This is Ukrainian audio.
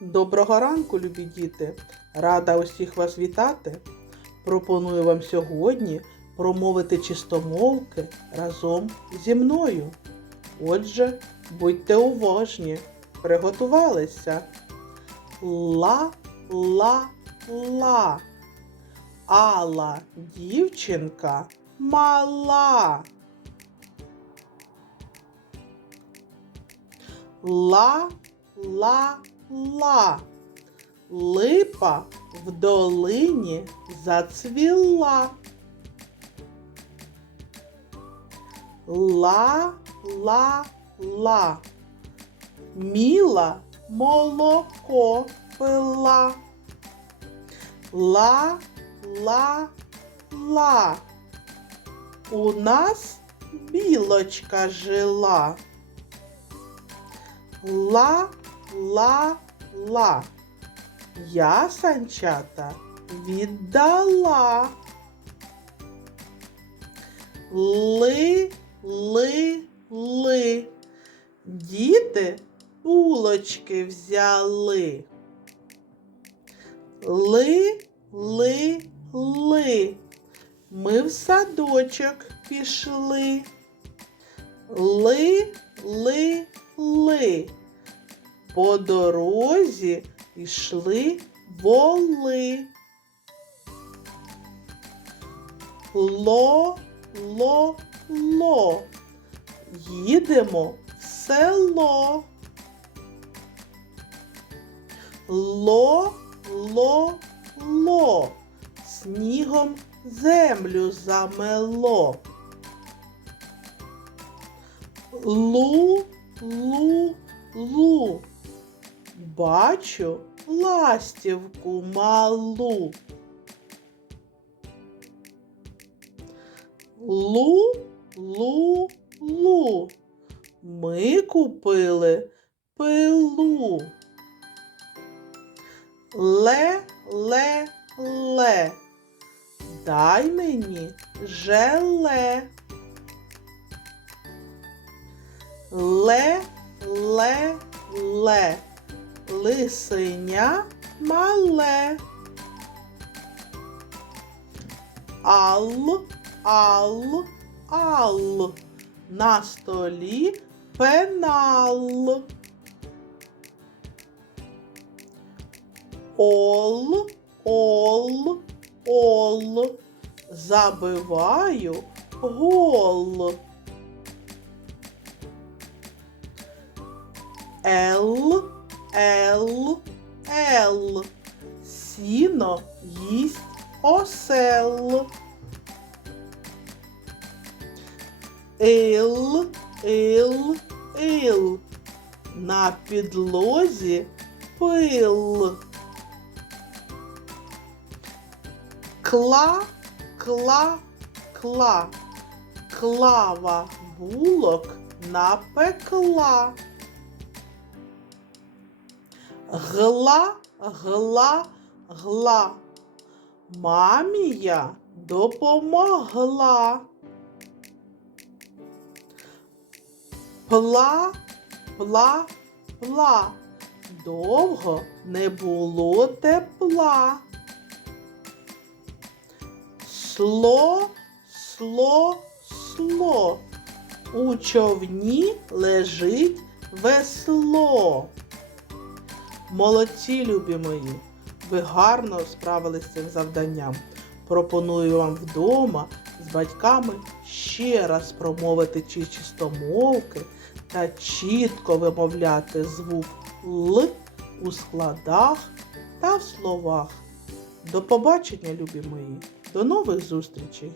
Доброго ранку, любі діти! Рада усіх вас вітати. Пропоную вам сьогодні промовити чистомовки разом зі мною. Отже, будьте уважні, приготувалися. Ла, ла, ла. Алла дівчинка мала. Ла, ла, ла. Липа в долині зацвіла. Ла, ла, ла. Міла молоко пила. Ла, ла, ла. У нас білочка жила. Ла, ла, ла. Я санчата віддала. Ли, ли, ли. Діти булочки взяли. Ли, ли, ли. Ми в садочок пішли. Ли, ли, ли. По дорозі йшли воли. Ло, ло, ло. Їдемо в село. Ло, ло, ло. Снігом землю замело. Лу, лу, лу. Бачу ластівку малу. Лу, лу, лу. Ми купили пилу. Ле, ле, ле. Дай мені желе. Ле, ле, ле. Лисеня мале. Ал, ал, ал. На столі пенал. Ол, ол, ол. Забиваю гол. Л, Л, Л. Сіно їсть осел. Ил, ил, ил. На підлозі пил. Кла, кла, кла. Клава булок напекла. Гла, гла, гла. Мамі я допомогла. Пла, пла, пла. Довго не було тепла. Сло, сло, сло. У човні лежить весло. Молодці, любі мої! Ви гарно справились з цим завданням. Пропоную вам вдома з батьками ще раз промовити ці чистомовки та чітко вимовляти звук Л у складах та в словах. До побачення, любі мої! До нових зустрічей!